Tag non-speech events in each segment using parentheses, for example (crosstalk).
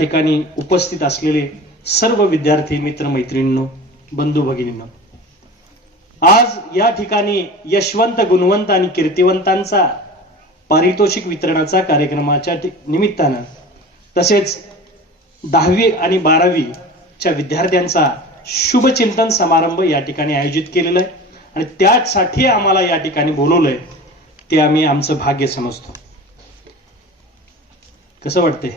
ठिकाणी उपस्थित असलेले सर्व विद्यार्थी मित्र मैत्रिणींनो बंधू भगिनींनो आज या ठिकाणी यशवंत गुणवंत आणि कीर्तिवंतांचा पारितोषिक वितरणाचा कार्यक्रमाच्या निमित्तानं तसेच दहावी आणि बारावीच्या विद्यार्थ्यांचा शुभचिंतन समारंभ या ठिकाणी आयोजित केलेला आहे. आणि त्यासाठी आम्हाला या ठिकाणी बोलवलंय ते आम्ही आमचं भाग्य समजतो. कसं वाटतंय?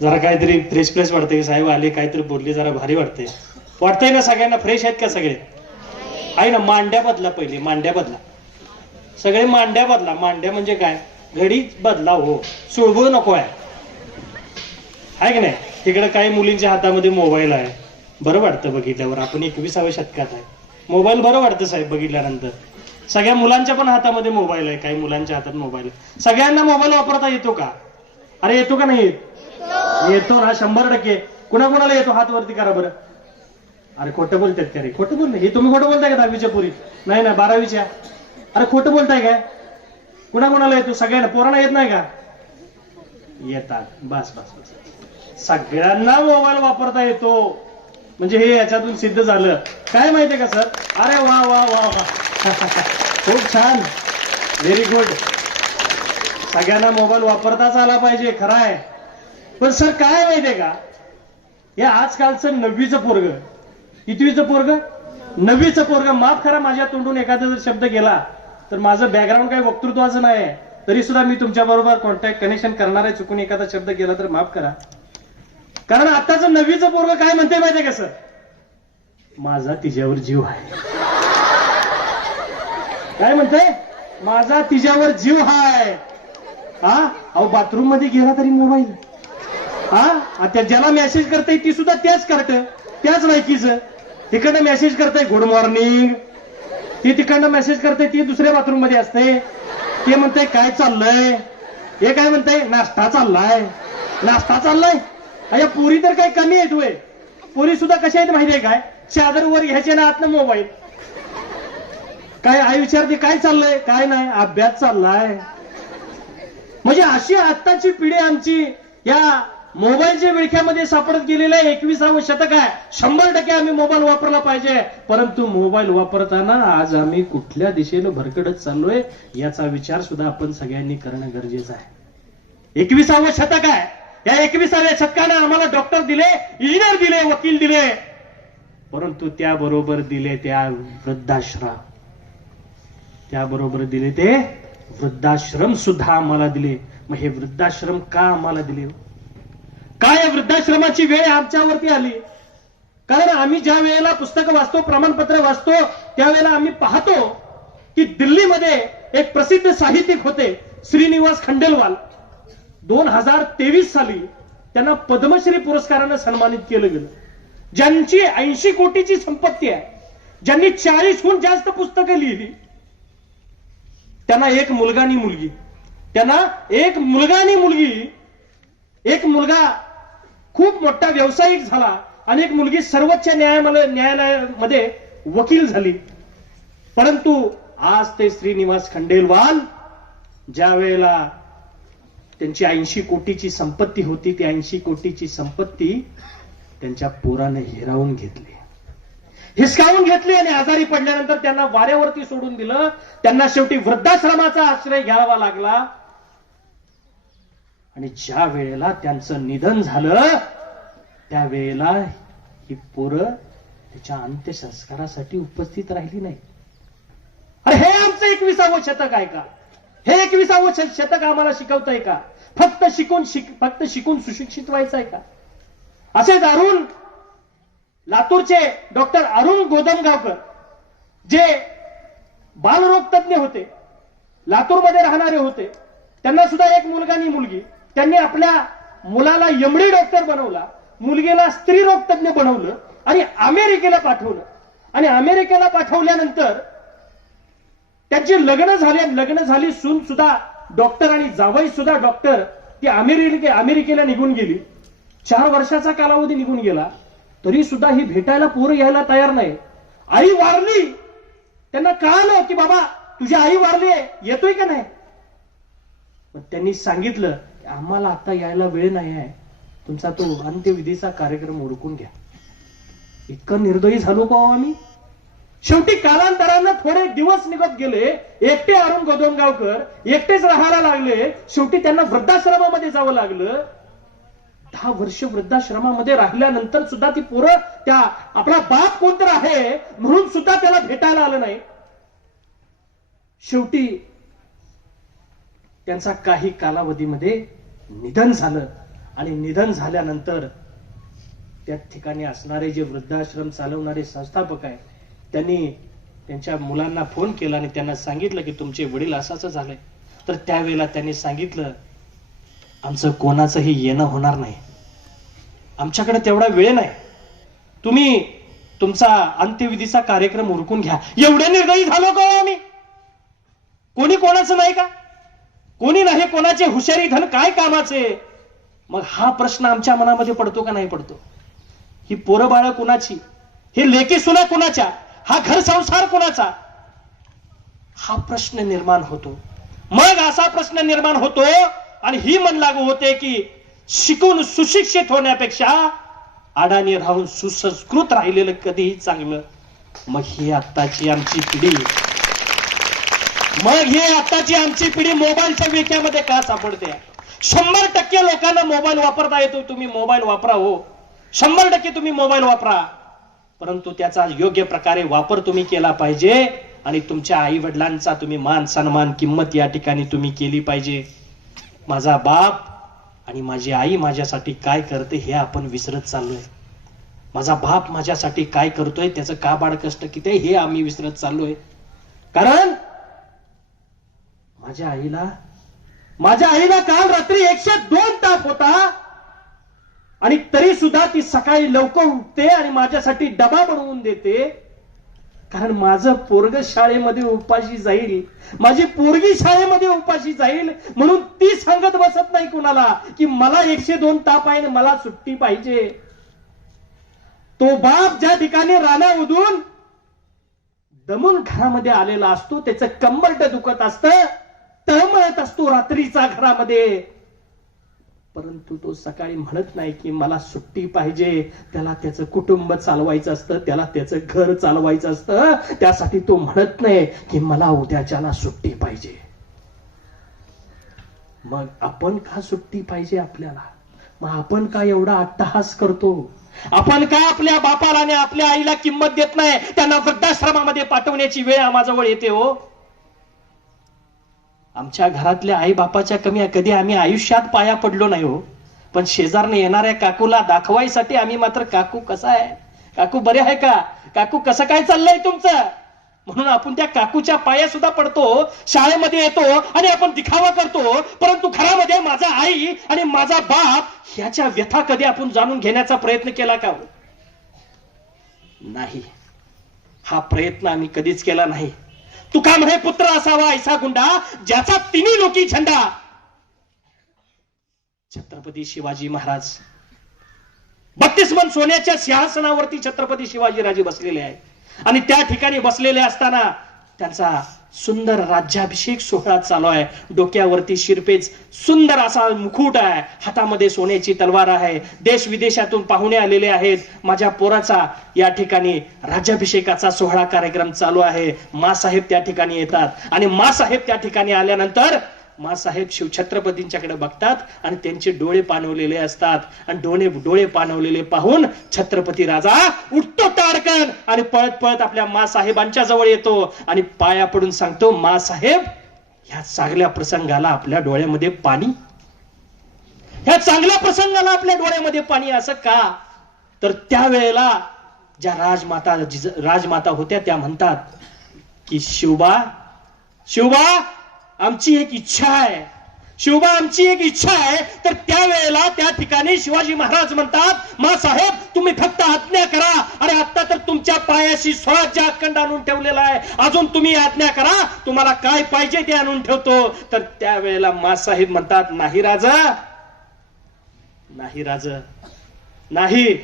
जरा काहीतरी फ्रेश फ्रेश की साहेब आले काहीतरी बोलले जरा भारी वाटते वाटतंय ना सगळ्यांना फ्रेश आहेत का सगळे? आहे ना मांड्या बदला पहिले मांड्या बदला. सगळे मांड्या बदला. मांड्या म्हणजे काय? घडी बदला हो. सुळबुळ नको आहे. आहे की नाही? तिकडे काही मुलींच्या हातामध्ये मोबाईल आहे. बरं वाटतं बघितल्यावर. आपण एकविसाव्या शतकात आहे. मोबाईल बरं वाटतं साहेब बघितल्यानंतर. सगळ्या मुलांच्या पण हातामध्ये मोबाईल आहे. काही मुलांच्या हातात मोबाईल आहे. सगळ्यांना मोबाईल वापरता येतो का? अरे येतो का नाही? येत येतो ना शंभर टक्के. कुणाकुणाला येतो? हात वरती करा बरं. अरे खोटं बोलतात का रे? खोटं बोल हे तुम्ही खोटं बोलताय का दहावीच्या पुरी नाही ना बारावीच्या. अरे खोटं बोलताय काय? कुणाकुणाला येतो? सगळ्यांना. पोरांना येत नाही का? येतात. बस बस बस. सगळ्यांना मोबाईल वापरता येतो. म्हणजे हे याच्यातून सिद्ध झालं. काय माहितीये का सर? अरे वा वा वा वा. (laughs) खूप छान. व्हेरी गुड सगळ्यांना मोबाईल वापरताच आला पाहिजे. खरं आहे. पण सर काय माहितीये का? हे आजकालचं नववीचं पोरग कितवीचं पोरग? नववीचं पोरग माफ करा माझ्या तोंडून एखादा जर शब्द गेला तर माझं बॅकग्राऊंड काही वक्तृत्वाचं नाही तरी सुद्धा मी तुमच्या बरोबर कॉन्टॅक्ट कनेक्शन करणार आहे चुकून एखादा शब्द गेला तर माफ करा. कारण आताचं नववीचं पोरग काय म्हणते माहितीये का सर? माझा तिच्यावर जीव आहे. काय म्हणते माझा तिच्यावर जीव हाय हा? अहो बाथरूममध्ये गेला तरी मोबाईल. हा? आता ज्याला मेसेज करताय ती सुद्धा त्याच करत. त्याच लायकीच तिकडनं मेसेज करताय गुड मॉर्निंग ती तिकडनं मेसेज करते ती दुसऱ्या बाथरूममध्ये असते. ते म्हणते काय चाललंय? हे काय म्हणते नाश्ता चाललाय. नाश्ता चाललाय? अया पुरी तर काही कमी आहेत वय पुरी सुद्धा कशा आहेत माहितीये काय? चादर वर घ्यायचे ना आतनं मोबाईल. काय आई विचारते काय चाललंय? काय नाही अभ्यास चाललाय. म्हणजे अशी आत्ताची पिढी आमची या मोबाईलच्या विळख्यामध्ये सापडत गेलेलं आहे. एकविसावं शतक आहे. शंभर टक्के आम्ही मोबाईल वापरला पाहिजे. परंतु मोबाईल वापरताना आज आम्ही कुठल्या दिशेनं भरकडत चाललोय याचा विचार सुद्धा आपण सगळ्यांनी करणं गरजेचं आहे. एकविसावं शतक आहे. या एकविसाव्या शतकानं आम्हाला डॉक्टर दिले इंजिनियर दिले वकील दिले. परंतु त्याबरोबर दिले त्या वृद्धाश्रम. त्याबरोबर दिले ते वृद्धाश्रम सुद्धा आम्हाला दिले. मग हे वृद्धाश्रम का आम्हाला दिले? काय वृद्धाश्रमाची वेळ आमच्यावरती आली? कारण आम्ही ज्या वेळेला पुस्तकं वाचतो प्रमाणपत्र वाचतो त्यावेळेला आम्ही पाहतो की दिल्लीमध्ये एक प्रसिद्ध साहित्यिक होते श्रीनिवास खंडेलवाल. दोन हजार तेवीस साली त्यांना पद्मश्री पुरस्कारानं सन्मानित केलं गेलं. ज्यांची ऐंशी कोटीची संपत्ती आहे ज्यांनी चाळीसहून जास्त पुस्तकं लिहिली. त्यांना एक मुलगा आणि मुलगी. त्यांना एक मुलगा आणि मुलगी. एक मुलगा खूप मोठा व्यावसायिक झाला आणि एक मुलगी सर्वोच्च न्यायालय न्यायालयामध्ये वकील झाली. परंतु आज ते श्रीनिवास खंडेलवाल ज्या वेळेला त्यांची ऐंशी कोटीची संपत्ती होती ती ऐंशी कोटीची संपत्ती त्यांच्या पोराने हिरावून घेतली. हिसकावून घेतली आणि आजारी पडल्यानंतर त्यांना वाऱ्यावरती सोडून दिलं. त्यांना शेवटी वृद्धाश्रमाचा आश्रय घ्यावा लागला. आणि ज्या वेळेला त्यांचं निधन झालं त्यावेळेला ही पोरं त्याच्या अंत्यसंस्कारासाठी उपस्थित राहिली नाही. अरे हे आमचं एकविसावं शतक आहे का? हे एकविसावं शतक आम्हाला शिकवतंय का? फक्त शिकून शिक फक्त शिकून सुशिक्षित व्हायचं आहे का? असेच अरुण लातूरचे डॉक्टर अरुण गोदमगावकर जे बालरोग तज्ञ होते लातूरमध्ये राहणारे होते त्यांना सुद्धा एक मुलगा आणि मुलगी. त्यांनी आपल्या मुलाला यमडी डॉक्टर बनवला मुलगीला स्त्री रोगतज्ञ बनवलं आणि अमेरिकेला पाठवलं. आणि अमेरिकेला पाठवल्यानंतर त्यांची लग्न झाले लग्न झाली सून सुद्धा डॉक्टर आणि जावई सुद्धा डॉक्टर ती अमेरिके अमेरिकेला निघून गेली. चार वर्षाचा कालावधी निघून गेला. तरी सुद्धा ही भेटायला पोरं यायला तयार नाही. आई वारली. त्यांना कळालं की बाबा तुझी आई वारली आहे. येतोय का नाही? पण त्यांनी सांगितलं आम्हाला आता यायला वेळ नाही आहे. तुमचा तो अंत्यविधीचा कार्यक्रम उरकून घ्या. इतकं निर्दयी झालो का आम्ही. शेवटी कालांतरानं थोडे दिवस निघत गेले. एकटे अरुण गोदोमगावकर एकटेच राहायला लागले. शेवटी त्यांना वृद्धाश्रमामध्ये जावं लागलं. दहा वर्ष वृद्धाश्रमामध्ये राहिल्यानंतर सुद्धा ती पोरं त्या आपला बाप कोणतर आहे म्हणून सुद्धा त्याला भेटायला आलं नाही. शेवटी त्यांचा काही कालावधीमध्ये निधन झालं. आणि निधन झाल्यानंतर त्या ठिकाणी असणारे जे वृद्धाश्रम चालवणारे संस्थापक आहे त्यांनी त्यांच्या मुलांना फोन केला आणि त्यांना सांगितलं की तुमचे वडील असाच झालंय तर त्यावेळेला त्यांनी सांगितलं आमचं कोणाचंही येणं होणार नाही. आमच्याकडे तेवढा वेळ नाही. तुम्ही तुमचा अंत्यविधीचा कार्यक्रम उरकून घ्या. एवढे निर्दयी झालो का हो आम्ही? कोणी कोणाचं नाही का? कोणी नाही कोणाचे हुशारी धन काय कामाचे? मग हा प्रश्न आमच्या मनामध्ये पडतो का नाही पडतो? ही पोरं बाळ कुणाची? हे लेकी सुना कुणाच्या? हा घर संसार कुणाचा? हा प्रश्न निर्माण होतो. मग असा प्रश्न निर्माण होतो आणि ही मन लागू होते की शिकून सुशिक्षित होण्यापेक्षा अडाणी राहून सुसंस्कृत राहिलेलं कधीही चांगलं. मग ही आत्ताची आमची पिढी. मग हे आताची आमची पिढी मोबाईलच्या विक्यामध्ये का सापडते? शंभर टक्के लोकांना मोबाईल वापरता येतो तुम्ही मोबाईल वापरा हो. शंभर टक्के तुम्ही मोबाईल वापरा. परंतु त्याचा योग्य प्रकारे वापर तुम्ही केला पाहिजे आणि तुमच्या आई वडिलांचा तुम्ही मान सन्मान किंमत या ठिकाणी तुम्ही केली पाहिजे. माझा बाप आणि माझी आई माझ्यासाठी काय करते हे आपण विसरत चाललोय. माझा बाप माझ्यासाठी काय करतोय त्याचं का बाळ कष्ट किती आहे हे आम्ही विसरत चाललोय. कारण माझ्या आईला? माझ्या आईला काल रात्री एकशे दोन ताप होता. आणि तरी सुद्धा ती सकाळी लवकर उठते आणि माझ्यासाठी डबा बनवून देते. कारण माझं पोरग शाळेमध्ये उपाशी जाईल. माझी पोरगी शाळेमध्ये उपाशी जाईल म्हणून ती सांगत बसत नाही कुणाला की मला एकशे दोन ताप आहे आणि मला सुट्टी पाहिजे. तो बाप ज्या ठिकाणी राणा उदून दमून घरामध्ये आलेला असतो त्याचं कंबरट दुखत असतं. तळमळत असतो रात्रीचा घरामध्ये. परंतु तो सकाळी म्हणत नाही की मला सुट्टी पाहिजे. त्याला त्याचं कुटुंब चालवायचं असतं त्याला त्याचं घर चालवायचं असतं. त्यासाठी तो म्हणत नाही की मला उद्याच्याला सुट्टी पाहिजे. मग आपण का सुट्टी पाहिजे आपल्याला? मग आपण का एवढा अट्टहास करतो? आपण का आपल्या बापाला आणि आपल्या आईला किंमत देत नाही? त्यांना वृद्धाश्रमामध्ये पाठवण्याची वेळ आम्हाजवळ येते हो. आमच्या घरातल्या आई बापाच्या कमी कधी आम्ही आयुष्यात पाया पडलो नाही हो. पण शेजारने येणाऱ्या काकूला दाखवायसाठी आम्ही मात्र काकू कसा आहे? काकू बरे आहे का? काकू कसं काय चाललंय तुमचं? म्हणून आपण त्या काकूच्या पाया सुद्धा पडतो शाळेमध्ये येतो आणि आपण दिखावा करतो. परंतु घरामध्ये माझा आई आणि माझा बाप ह्याच्या व्यथा कधी आपण जाणून घेण्याचा प्रयत्न केला का हो? नाही. हा प्रयत्न आम्ही कधीच केला नाही. तुका म्हणे पुत्र असावा ऐसा गुंडा ज्याचा तिन्ही लोकी झेंडा. छत्रपती शिवाजी महाराज. बत्तीस मन सोन्याच्या सिंहासनावरती छत्रपती शिवाजीराजे बसलेले आहे आणि त्या ठिकाणी बसलेले असताना त्यांचा सुंदर राज्याभिषेक सोहळा चालू आहे. डोक्यावरती शिरपेच. सुंदर असा मुकुट आहे. हातामध्ये सोन्याची तलवार आहे. देश विदेशातून पाहुणे आलेले आहेत. माझ्या पोराचा या ठिकाणी राज्याभिषेकाचा सोहळा कार्यक्रम चालू आहे. मासाहेब त्या ठिकाणी येतात. आणि मासाहेब त्या ठिकाणी आल्यानंतर मासाहेब शिवछत्रपतींच्याकडे बघतात आणि त्यांचे डोळे पाणवलेले असतात. आणि डोळे डोळे पाणवलेले पाहून छत्रपती राजा उठतो ताडकन आणि पळत पळत आपल्या मासाहेबांच्या जवळ येतो. आणि पाया पडून सांगतो मासाहेब ह्या चांगल्या प्रसंगाला आपल्या डोळ्यामध्ये पाणी? ह्या चांगल्या प्रसंगाला आपल्या डोळ्यामध्ये पाणी असं का? तर त्यावेळेला ज्या राजमाता राजमाता होत्या त्या म्हणतात की शिवबा शिवबा आमची एक इच्छा आहे. शिवबा आमची एक इच्छा आहे. तर त्यावेळेला त्या ठिकाणी शिवाजी महाराज म्हणतात मा साहेब तुम्ही फक्त आज्ञा करा. अरे आता तर तुमच्या पायाशी स्वराज्य अखंड आणून ठेवलेला आहे. अजून तुम्ही आज्ञा करा. तुम्हाला काय पाहिजे ते आणून ठेवतो. तर त्यावेळेला मा साहेब म्हणतात नाही राजा. नाही राजा. नाही.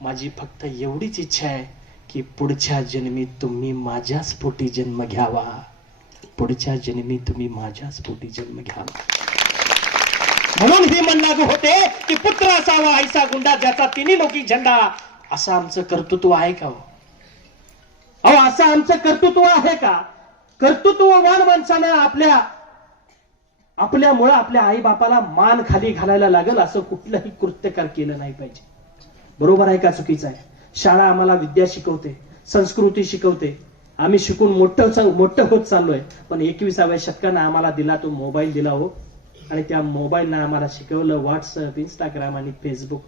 माझी फक्त एवढीच इच्छा आहे. की पुढच्या जन्मी तुम्ही माझ्याच पोटी जन्म घ्यावा. पुढच्या जन्मी तुम्ही माझ्याच पोटी जन्म घ्यावा. म्हणून हे म्हणणार होते की पुत्र असावा आईसा गुंडा ज्याचा तिन्ही लोकी झेंडा. असं आमचं कर्तृत्व आहे का हो? अहो असं आमचं कर्तृत्व आहे का? कर्तृत्ववान माणसानं आपल्या आपल्यामुळं आपल्या आई बापाला मान खाली घालायला लागेल असं कुठलंही कृत्यकार केलं नाही पाहिजे. बरोबर आहे का चुकीचं आहे? शाळा आम्हाला विद्या शिकवते संस्कृती शिकवते. आम्ही शिकून मोठं मोठं होत चाललोय. पण एकविसाव्या शतकानं आम्हाला दिला तो मोबाईल दिला हो. आणि त्या मोबाईलनं आम्हाला शिकवलं व्हॉट्सअप इंस्टाग्राम आणि फेसबुक.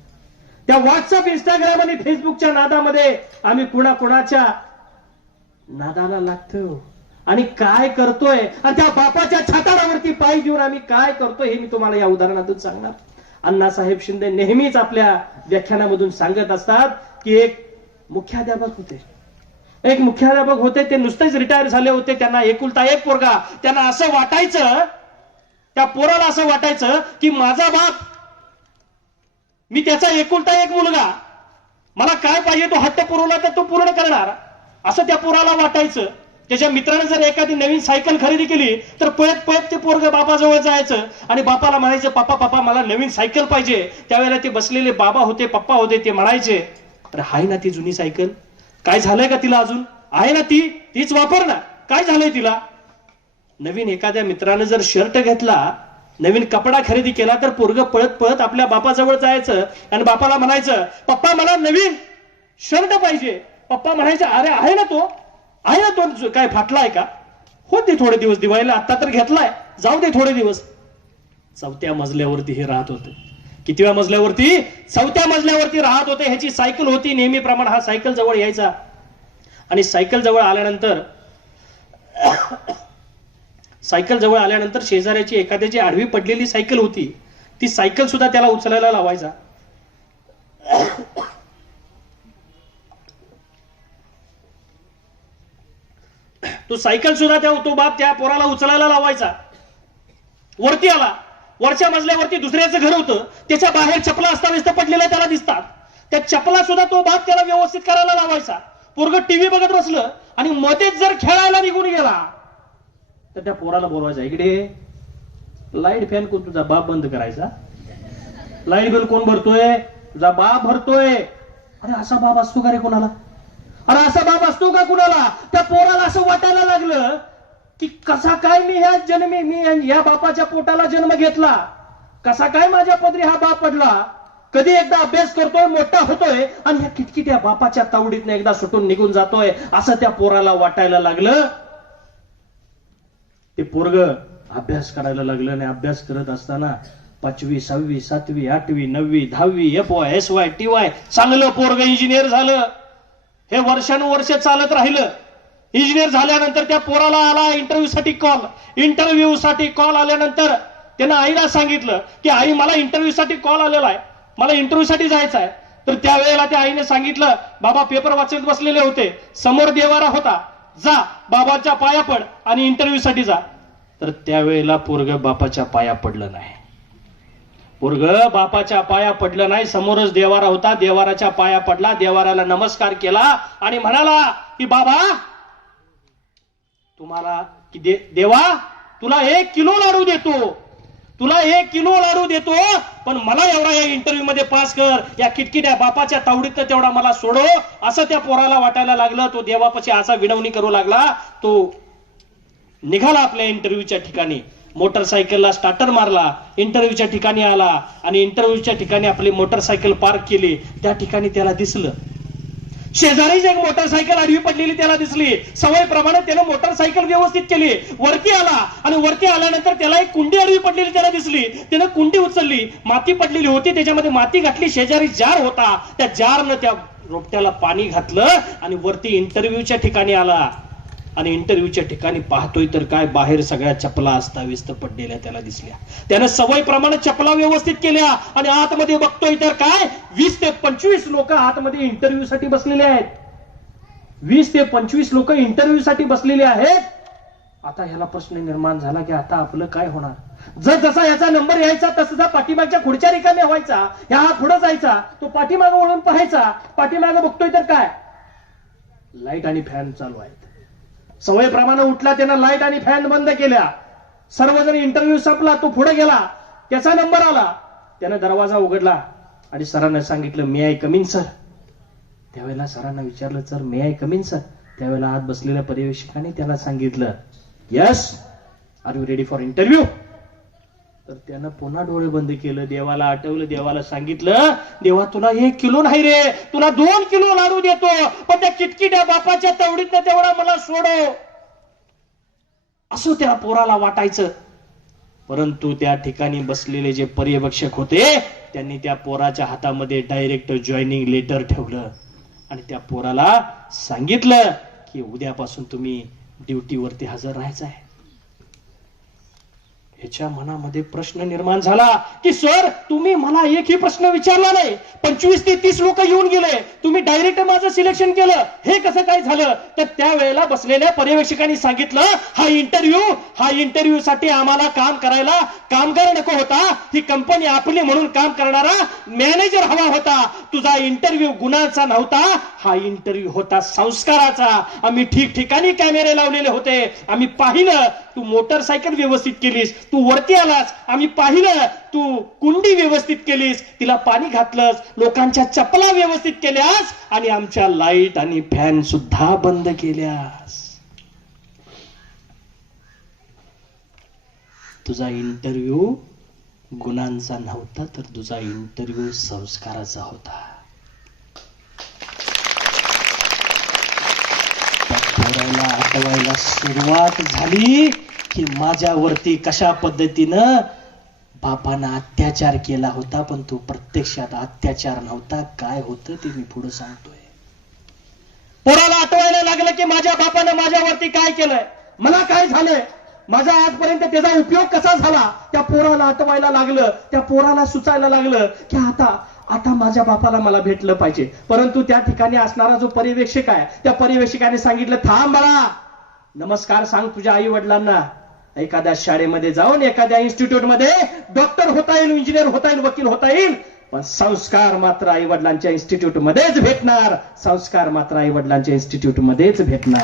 त्या व्हॉट्सअप इंस्टाग्राम आणि फेसबुकच्या नादामध्ये आम्ही कुणाकुणाच्या नादाला लागतो हो. आणि काय करतोय? आणि त्या बापाच्या छाताडावरती पाय देऊन आम्ही काय करतोय हे मी तुम्हाला या उदाहरणातून सांगणार. अण्णासाहेब शिंदे नेहमीच आपल्या व्याख्यानामधून सांगत असतात की एक मुख्याध्यापक होते. एक मुख्याध्यापक होते ते नुसतेच रिटायर झाले होते त्यांना एकुलता एक पोरगा. त्यांना असं वाटायचं त्या पोराला असं वाटायचं की माझा बाप मी त्याचा एकुलता एक मुलगा. मला काय पाहिजे तो हट्ट पुरवला तर तो पूर्ण करणार. असं त्या पोराला वाटायचं. त्याच्या मित्राने जर एखादी नवीन सायकल खरेदी केली तर पळत पळत ते पोरग बापाजवळ जायचं. आणि बापाला म्हणायचं पापा पापा मला नवीन सायकल पाहिजे. त्यावेळेला ते बसलेले बाबा होते पप्पा होते ते म्हणायचे अरे हाय ना ती जुनी सायकल? काय झालंय का तिला अजून? आहे ना ती? तीच वापर ना काय झालंय तिला? नवीन एखाद्या मित्रानं जर शर्ट घेतला नवीन कपडा खरेदी केला तर पोरग पळत पळत आपल्या बापाजवळ जायचं आणि बापाला म्हणायचं पप्पा मला नवीन शर्ट पाहिजे. पप्पा म्हणायचं अरे आहे ना तो? आहे ना तो? काय फाटलाय का? होते थोडे दिवस दिवाळीला. आता तर घेतलाय. जाऊ दे थोडे दिवस. चौथ्या मजल्यावरती हे राहत होते. कितव्या मजल्यावरती? चौथ्या मजल्यावरती राहत होते ह्याची सायकल होती. नेहमीप्रमाणे हा सायकल जवळ यायचा. आणि सायकल जवळ आल्यानंतर (coughs) सायकल जवळ आल्यानंतर शेजाऱ्याची एखाद्याची आडवी पडलेली सायकल होती. ती सायकल सुद्धा त्याला उचलायला लावायचा. (coughs) तो सायकल सुद्धा त्या तो बाप त्या पोराला उचलायला लावायचा. वरती आला. वरच्या मजल्यावरती दुसऱ्याचं घर होतं. त्याच्या बाहेर चपला अस्ताव्यस्त पडलेल्या त्याला दिसतात. त्या चपला सुद्धा तो भाग त्याला व्यवस्थित करायला लावायचा. पोरग टीव्ही बघत बसलं आणि मध्येच जर खेळायला निघून गेला. तर त्या पोराला बोलवायचा इकडे लाइट फॅन कोण तुझा बाप बंद करायचा? लाइट बिल कोण भरतोय? तुझा बाप भरतोय. अरे असा बाप असतो का रे कोणाला? अरे असा बाप असतो का कुणाला? त्या पोराला असं वाटायला लागलं की कसा काय मी ह्या जन्मी मी या बापाच्या पोटाला जन्म घेतला? कसा काय माझ्या पदरी हा बाप पडला? कधी एकदा अभ्यास करतोय मोठा होतोय आणि ह्या किटकिट्या बापाच्या तावडीतनं एकदा सुटून निघून जातोय असं त्या पोराला वाटायला लागलं. ते पोरग अभ्यास करायला लागलं आणि अभ्यास करत असताना पाचवी सहावी सातवी आठवी नववी दहावी F Y S Y T Y चांगलं पोरग इंजिनियर झालं. हे वर्षानुवर्ष चालत राहिलं. इंजिनियर झाल्यानंतर त्या पोराला आला इंटरव्ह्यू साठी कॉल. इंटरव्ह्यू साठी कॉल आल्यानंतर त्यानं आईला सांगितलं की आई मला इंटरव्ह्यू साठी कॉल आलेला आहे. मला इंटरव्ह्यू साठी जायचं आहे. तर त्यावेळेला त्या आईने सांगितलं बाबा पेपर वाचत बसलेले होते. समोर देवारा होता. जा बाबाच्या पाया पड आणि इंटरव्ह्यू साठी जा. तर त्यावेळेला पोरग बापाच्या पाया पडलं नाही. पोरग बापाच्या पाया पडलं नाही. समोरच देवारा होता. देवाराच्या पाया पडला. देवाराला नमस्कार केला आणि म्हणाला की बाबा तुम्हाला की दे, देवा तुला एक किलो लाडू देतो. तुला एक किलो लाडू देतो पण मला एवढा या इंटरव्ह्यू मध्ये पास कर. या किटकिट्या बापाच्या तावडीत तेवढा मला सोडो. असं त्या पोराला वाटायला लागलं तो देवापाशी असा विनवणी करू लागला. तो निघाला आपल्या इंटरव्ह्यूच्या ठिकाणी. मोटरसायकलला स्टार्टर मारला. इंटरव्ह्यूच्या ठिकाणी आला आणि इंटरव्ह्यूच्या ठिकाणी आपली मोटरसायकल पार्क केली. त्या ठिकाणी त्याला दिसलं. शेजारीच एक मोटरसायकल आडवी पडलेली त्याला दिसली. सवयप्रमाणे त्यानं मोटरसायकल व्यवस्थित केली. वरती आला आणि वरती आल्यानंतर त्याला एक कुंडी आडवी पडलेली त्याला दिसली. त्यानं कुंडी उचलली. माती पडलेली होती. त्याच्यामध्ये माती घातली. शेजारी जार होता. त्या जारनं त्या रोपट्याला पाणी घातलं आणि वरती इंटरव्ह्यूच्या ठिकाणी आला. आणि इंटरव्ह्यूच्या ठिकाणी पाहतोय तर काय बाहेर सगळ्या चपला अस्ताव्यस्त पडलेल्या त्याला दिसल्या. त्यानं सवयीप्रमाणे चपला व्यवस्थित केल्या आणि आतमध्ये बघतोय तर काय? वीस ते पंचवीस लोक आतमध्ये इंटरव्ह्यू साठी बसलेले आहेत. वीस ते पंचवीस लोक इंटरव्ह्यू साठी बसलेले आहेत. आता ह्याला प्रश्न निर्माण झाला की आता आपलं काय होणार? जर जसा याचा नंबर यायचा तसा पाठीमागच्या खुर्च्या रिकाम्या व्हायचा ह्या हा पुढे जायचा तो पाठीमागं वळून पाहायचा पाठीमागं बघतोय तर काय? लाइट आणि फॅन चालू आहेत. सवयीप्रमाणे उठला त्यानं लाइट आणि फॅन बंद केल्या. सर्वजण इंटरव्ह्यू संपला तो पुढे गेला. त्याचा नंबर आला. त्यानं दरवाजा उघडला आणि सरांना सांगितलं मे आय कमिन सर त्यावेळेला सरांना विचारलं sir may I come in sir त्यावेळेला आत बसलेल्या पर्यवेक्षकाने त्याला सांगितलं yes are you ready for interview तर त्यानं पुन्हा डोळे बंद केलं देवाला आठवलं देवाला सांगितलं देवा तुला एक किलो नाही रे तुला दोन किलो लाडू देतो पण त्या किटकिट्या बापाच्या तवडीत तेवढा मला सोडव. असं त्या पोराला वाटायचं. परंतु त्या ठिकाणी बसलेले जे पर्यवेक्षक होते त्यांनी त्या पोराच्या हातामध्ये डायरेक्ट जॉईनिंग लेटर ठेवलं आणि त्या पोराला सांगितलं की उद्यापासून तुम्ही ड्युटीवरती हजर राहायचं आहे. ह्याच्या मनामध्ये प्रश्न निर्माण झाला की सर तुम्ही मला एकही प्रश्न विचारला नाही. पंचवीस ते तीस लोक येऊन गेले. तुम्ही डायरेक्ट माझं सिलेक्शन केलं. हे कसं काय झालं? तर त्यावेळेला बसलेल्या पर्यवेक्षकांनी सांगितलं हा इंटरव्ह्यू हा इंटरव्ह्यू साठी आम्हाला काम करायला कामगार नको होता. ही कंपनी आपली म्हणून काम करणारा मॅनेजर हवा होता. तुझा इंटरव्ह्यू गुणाचा नव्हता. हा इंटरव्ह्यू होता संस्काराचा. आम्ही ठिकठिकाणी कॅमेरे लावलेले होते. आम्ही पाहिलं तू मोटरसायकल व्यवस्थित केलीस तू वरती आलास आम्ही पाहिलं तू कुंडी व्यवस्थित केलीस तिला पाणी घातलंस लोकांच्या चपला व्यवस्थित केल्यास आणि आमच्या लाइट आणि फॅन सुद्धा बंद केल्यास. तुझा इंटरव्ह्यू गुणांचा नव्हता तर तुझा इंटरव्ह्यू संस्काराचा होता त्या पोराला आठवायला सुरुवात झाली की माझ्यावरती कशा पद्धतीनं बापानं अत्याचार केला होता पण तो प्रत्यक्षात अत्याचार नव्हता. काय होतं ते मी पुढे सांगतोय. पोराला आठवायला लागलं की माझ्या बापानं माझ्यावरती काय केलंय? मला काय झालंय? माझा आजपर्यंत त्याचा उपयोग कसा झाला? त्या पोराला आठवायला लागलं त्या पोराला सुचायला लागलं की आता आता माझ्या बापाला मला भेटलं पाहिजे. परंतु त्या ठिकाणी असणारा जो पर्यवेक्षक आहे त्या पर्यवेक्षकाने सांगितलं थांब बाळा नमस्कार सांग तुझ्या आई वडिलांना. एखाद्या शाळेमध्ये जाऊन एखाद्या इन्स्टिट्यूटमध्ये डॉक्टर होता येईल इंजिनियर होता येईल वकील होता येईल पण संस्कार मात्र आई वडिलांच्या इन्स्टिट्यूटमध्येच भेटणार. संस्कार मात्र आई वडिलांच्या इन्स्टिट्यूटमध्येच भेटणार.